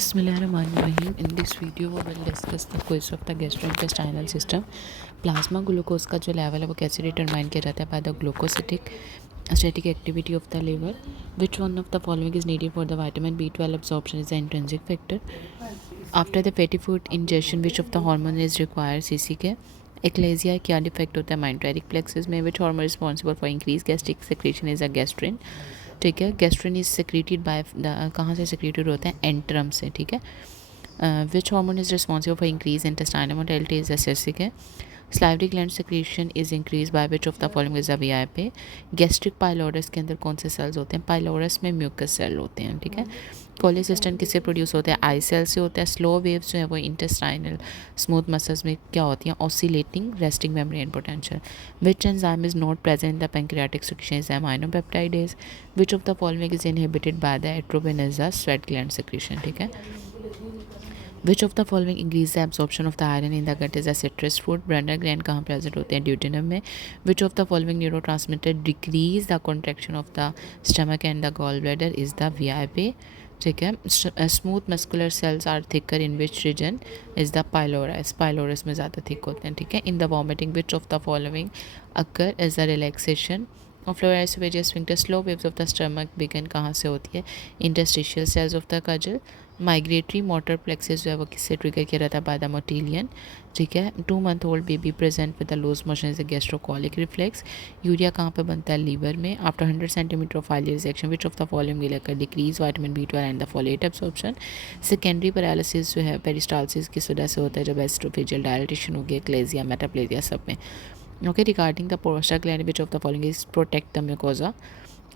Bismillahirrahmanirrahim. In this video we will discuss the quiz of the gastrointestinal system. Plasma glucose का जो level है वो कैसे determine किया जाता है by the glucostatic static activity of the liver. Which one of the following is needed for the vitamin B12 absorption is the intrinsic factor. After the fatty food ingestion which of the hormone is required CCK. एक्लेजिया क्या defect होता है माइंट्रेटिक plexus में. Which hormone responsible for increase gastric secretion is a gastrin. ठीक है, gastrin is secreted bye कहाँ से secreted होता है एंट्रम से. ठीक है, which hormone is responsible for increase intestinal motility is acidic है. Salivary gland secretion is increase by which of the following is a VIP. Gastric pylorus के अंदर कौन से सेल्स होते हैं. पाइलोरस में म्यूकस सेल होते हैं. ठीक है, कोलेसिस्टन किससे प्रोड्यूस होता है आई सेल से होता है. स्लो वेव्स जो है वो इंटेस्टाइनल स्मूथ मसल्स में क्या होती हैं oscillating resting membrane potential. Which enzyme is not present in the pancreatic secretion is aminopeptidase. Which of the following is inhibited by the atropine is the sweat gland secretion. ठीक है, which of the following increase the absorption of the iron in the gut is a citrus food. Brunner gland कहाँ present होते हैं duodenum में. Which of the following neurotransmitter decrease the contraction of the stomach and the gall bladder is the VIP. ठीक है, smooth muscular cells are thicker in which region is the pylorus. Pylorus में ज़्यादा thick होते हैं. ठीक है, in the vomiting which of the following occur is the relaxation of lower esophageal sphincter. Slow waves of the stomach begin कहाँ से होती है interstitial cells of the Cajal. Migratory motor plexus जो है वो किससे ट्रिगर किया रहता है बाय द मोटिलियन. ठीक है, 2 month old baby present with the loose motion is the gastrocolic reflex. Urea कहाँ पे बनता है लीवर में. After 100 centimetre of ileal rejection which of the following will occur decrease vitamin B12 and the folate absorption. Secondary paralysis जो है peristalsis किस वजह से होता है जब एस्ट्रोफेजियल डायलिटेशन हो गया क्लेजिया मेटाप्लेजिया सब में. Okay, regarding the prostaglandin, which of the following is protect the mucosa.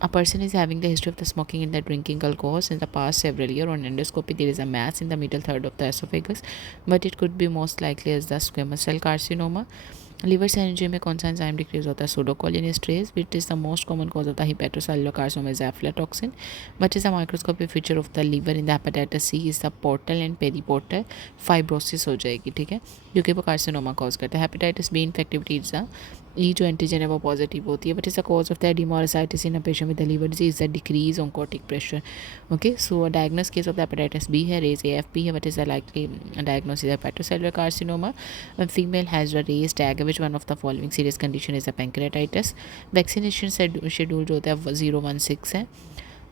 A person is having the history of the smoking and the drinking alcohol in the past several years. On endoscopy, there is a mass in the middle third of the esophagus, but it could be most likely as the squamous cell carcinoma. Liver से energy में कौन सा enzyme decrease होता है pseudocholinesterase. Which is the most common cause of the hepatocellular carcinoma is aflatoxin. What is the microscopic feature of the liver in the hepatitis C is the portal and periportal. Fibrosis हो जाएगी. ठीक है, क्योंकि वो carcinoma cause करता है. Hepatitis B infectivity is the E जो antigen है वो पॉजिटिव होती है. What is the cause of the edema ascites in a patient with the liver disease the decrease oncotic pressure. Okay, so diagnose case of the hepatitis B है raise AFP है. What is the likely diagnosis of hepatocellular carcinoma. Female has a raise tag which one of the following serious condition is the pancreatitis. Vaccination schedule जो होता है 016 है.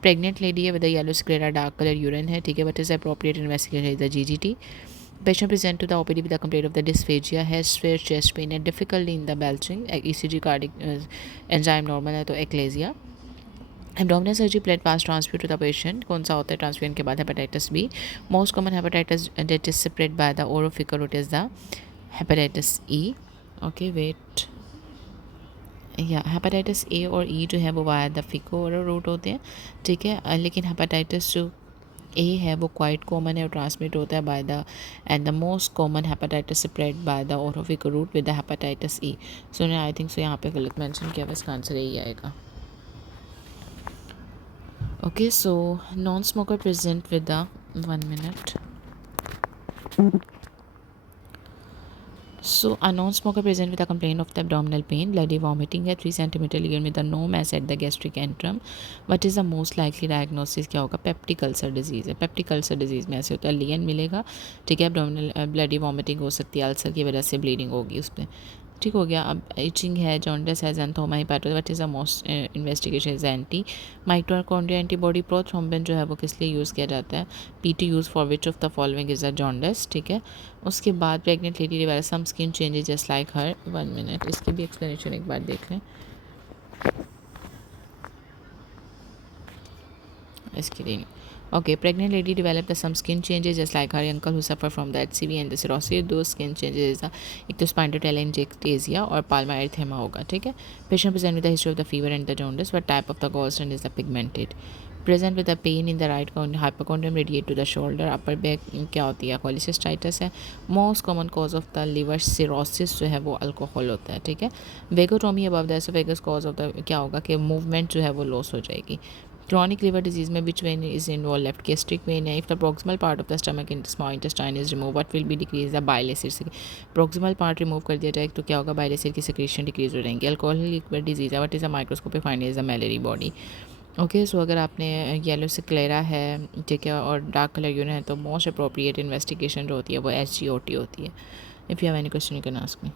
Pregnant lady है with yellow sclera dark colour urine है. ठीक है, what is appropriate investigation is the GGT. Patient present to the OPD with a complaint of the dysphagia, has severe chest pain and difficulty in the belching. ECG cardiac enzyme normal है तो eclasia. Abdominal surgery blood pass transfused to the patient. कौन सा होता है transfusion के बाद hepatitis B. Most common hepatitis that is spread by the orophical route is the hepatitis E. Okay, wait. या hepatitis A और E जो है वो वाया द फिको रूट होते हैं. ठीक है, लेकिन हेपेटाइटिस जो A है वो क्वाइट कॉमन है और ट्रांसमिट होता है by the and the most common hepatitis spread by the orofaecal route with the hepatitis E. So I think so यहाँ पे गलत मेंशन किया हुआ, इसका आंसर यही आएगा. Okay, so non smoker present with the 1 minute. So, a non-smoker present with a complaint of the abdominal pain, bloody vomiting है 3 centimeter lesion with the no mass at the gastric antrum. What is the most likely diagnosis क्या होगा. Peptic ulcer disease है. Peptic ulcer disease में ऐसे होता है लियन मिलेगा. ठीक है, abdominal ब्लडी वॉमिटिंग हो सकती है, अल्सर की वजह से ब्लीडिंग होगी उस पर. ठीक हो गया. अब इचिंग है, जॉन्डिस है, xanthoma hepato. What is the most investigation is anti mitochondria antibody. Prothrombin जो है वो किस लिए यूज़ किया जाता है. PT use for which of the following is a jaundice. ठीक है, उसके बाद pregnant lady develop some skin changes just like her. 1 minute, इसकी भी एक्सप्लेनेशन एक बार देख लें. इसकी नहीं. Okay, pregnant lady developed some skin changes just like her uncle who suffer from the HCV and the cirrhosis. Those skin changes is ectospondylotelaingiectasia or palmar erythema होगा. ठीक है, patient present with the history of the fever and the jaundice. What type of the gallstone is the pigmented. Present with the pain in the right hypochondrium radiate to the shoulder. Upper back क्या होती है cholecystitis है. Most common cause of the liver cirrhosis जो है वो alcohol होता है. ठीक है, vagotomy above the esophagus cause of the क्या होगा कि मूवमेंट जो है वो लॉस हो जाएगी. क्रॉनिक लिवर डिजीज में which vein is involve left gastric vein है. If the proximal part of the stomach in small intestine is remove what will be decrease the bile acid से. Proximal part remove कर दिया जाए तो क्या होगा bile acid की secretion decrease हो जाएंगी. अल्कोहलिक लिवर डिजीज है. What is the microscopic finding is the Mallory body. Okay, so अगर आपने येलो सिक्लेरा है, ठीक है, और डार्क कलर यूरिन है, तो मोस्ट अप्रोप्रिएट इन्वेस्टिगेशन जो होती है वो SGOT होती है। If you have any question you can ask me.